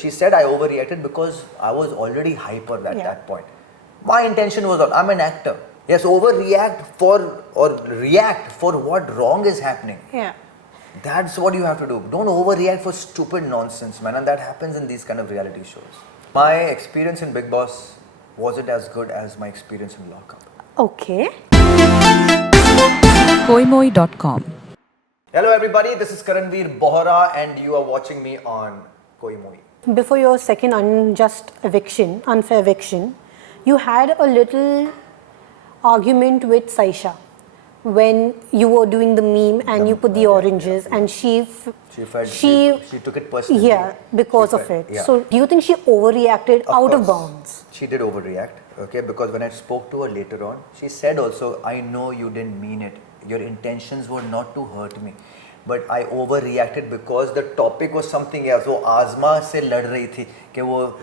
She said I overreacted because I was already hyper at that point. My intention was, I'm an actor. Yes, overreact for or react for what wrong is happening. Yeah. That's what you have to do. Don't overreact for stupid nonsense, man. And that happens in these kind of reality shows. My experience in Bigg Boss wasn't as good as my experience in Lockup. Okay. Koimoi.com. Hello everybody, this is Karanvir Bohra and you are watching me on Koimoi. Before your second unfair eviction, you had a little argument with Saisha when you were doing the meme and you put the oranges and she took it personally. Yeah, because of it. Yeah. So do you think she overreacted out of bounds? She did overreact, okay, because when I spoke to her later on, she said also, I know you didn't mean it. Your intentions were not to hurt me. But I overreacted because the topic was something else. वो आज़मा से लड़ रही थी कि वो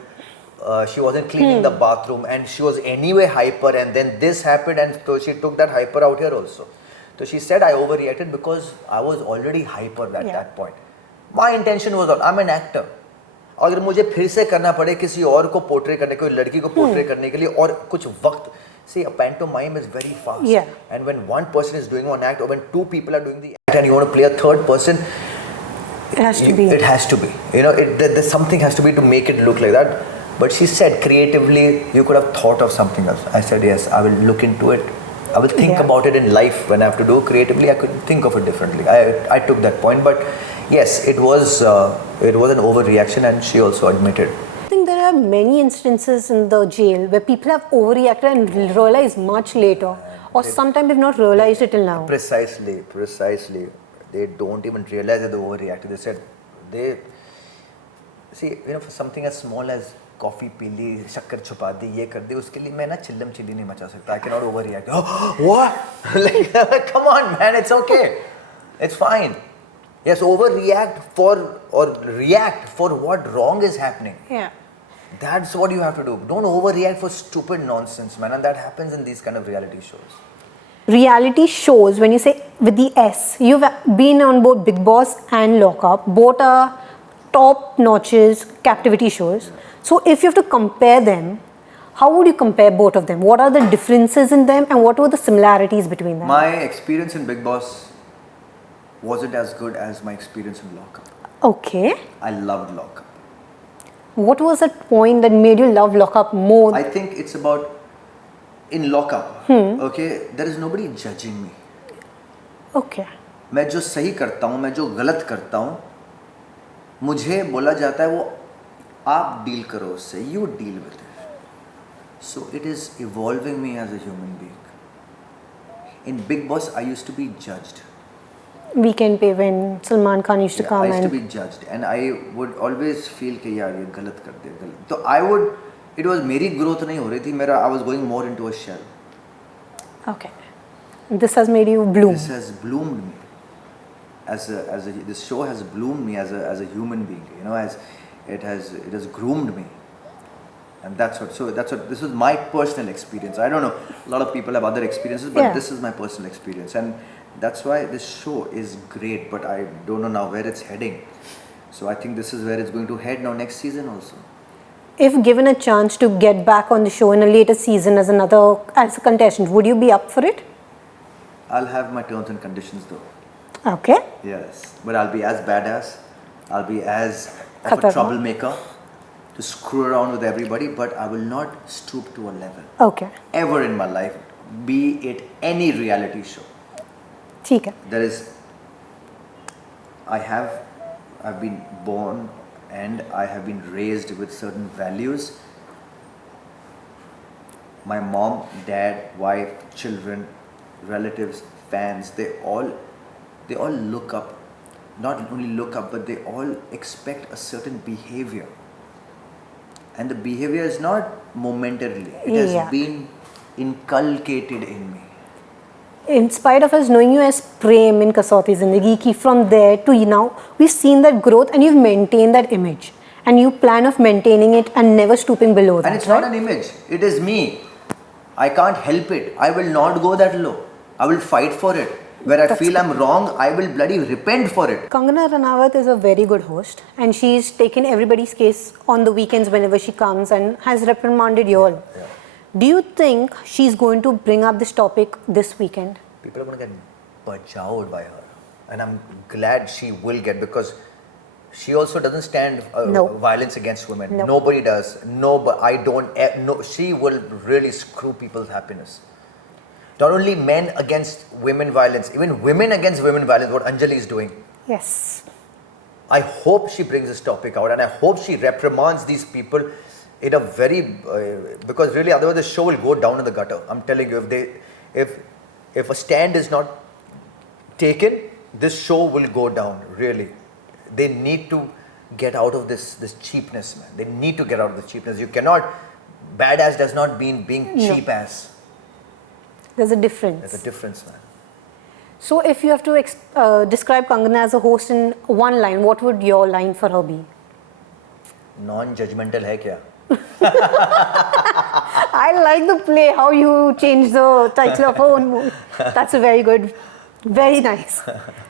she wasn't cleaning the bathroom and she was anyway hyper and then this happened and so she took that hyper out here also. So she said I overreacted because I was already hyper at that point. My intention was, I'm an actor. अगर मुझे फिर से करना पड़े किसी और को portray करने कोई लड़की को पोर्ट्रे करने के लिए और कुछ वक्त See, a pantomime is very fast. Yeah. And when one person is doing one act or when two people are doing the act and you want to play a third person, it has to be. It has to be. You know, there's something has to be to make it look like that. But she said creatively, you could have thought of something else. I said, yes, I will look into it. I will think about it in life when I have to do creatively. I could think of it differently. I took that point. But yes, it was an overreaction and she also admitted. I think there are many instances in the jail where people have overreacted and realized much later, or sometimes they've not realized it till now. Precisely. They don't even realize that they overreacted. They said for something as small as coffee पी ली, शक्कर छुपा दी, ये कर दी, उसके लिए मैं ना चिल्लम चिल्ली नहीं मचा सकता. I cannot overreact. Oh, what? Like, come on, man, it's okay. It's fine. Yes, overreact for or react for what wrong is happening. Yeah. That's what you have to do. Don't overreact for stupid nonsense, man. And that happens in these kind of reality shows. Reality shows, when you say with the S, you've been on both Bigg Boss and Lockup. Both are top notches captivity shows. So if you have to compare them, how would you compare both of them? What are the differences in them and what were the similarities between them? My experience in Bigg Boss wasn't as good as my experience in Lockup. Okay. I loved Lockup. What was that point that made you love Lockup more? I think it's about in Lockup, okay, there is nobody judging me. Okay. मैं जो सही करता हूँ, मैं जो गलत करता हूँ, मुझे बोला जाता है वो आप डील करो उससे, you deal with it. So it is evolving me as a human being. In Bigg Boss, I used to be judged. Weekend pay when Salman Khan used to come I used to be judged and I would always feel कि यार ये गलत कर दिया गलत. तो it was मेरी growth नहीं हो रही थी, I was going more into a shell. Okay. This has made you bloom. This has bloomed me. This show has bloomed me as a human being. You know, as it has groomed me. And that's what this is my personal experience. I don't know, a lot of people have other experiences, but this is my personal experience. And that's why this show is great, but I don't know now where it's heading. So I think this is where it's going to head now next season also. If given a chance to get back on the show in a later season as a contestant, would you be up for it? I'll have my terms and conditions though. Okay. Yes, but I'll be as badass. I'll be as of a troublemaker to screw around with everybody, but I will not stoop to a level. Okay. Ever in my life, be it any reality show. ठीक है. I've been born and I have been raised with certain values. My mom, dad, wife, children, relatives, fans, they all look up. Not only look up, but they all expect a certain behavior. And the behavior is not momentarily. It has been inculcated in me. In spite of us knowing you as Prem in Kasauti Zindagi, ki from there to now, we've seen that growth and you've maintained that image. And you plan of maintaining it and never stooping below that. And it's not an image. It is me. I can't help it. I will not go that low. I will fight for it. where I feel I'm wrong, I will bloody repent for it. Kangana Ranaut is a very good host, and she's taken everybody's case on the weekends whenever she comes and has reprimanded you all. Yeah. Do you think she's going to bring up this topic this weekend? People are going to get bajawed by her, and I'm glad she will get, because she also doesn't stand No. violence against women. No. Nobody does. No, but I don't. No, she will really screw people's happiness. Not only men against women violence, even women against women violence. What Anjali is doing. Yes. I hope she brings this topic out, and I hope she reprimands these people in a very because really otherwise the show will go down in the gutter. I'm telling you, if a stand is not taken, this show will go down. Really, they need to get out of this cheapness, man. They need to get out of the cheapness. You cannot. Badass does not mean being cheap ass. There's a difference. There's a difference, man. So, if you have to describe Kangana as a host in one line, what would your line for her be? Non-judgmental hai kya? I like the play, how you change the title of her own movie. That's a very good, very nice.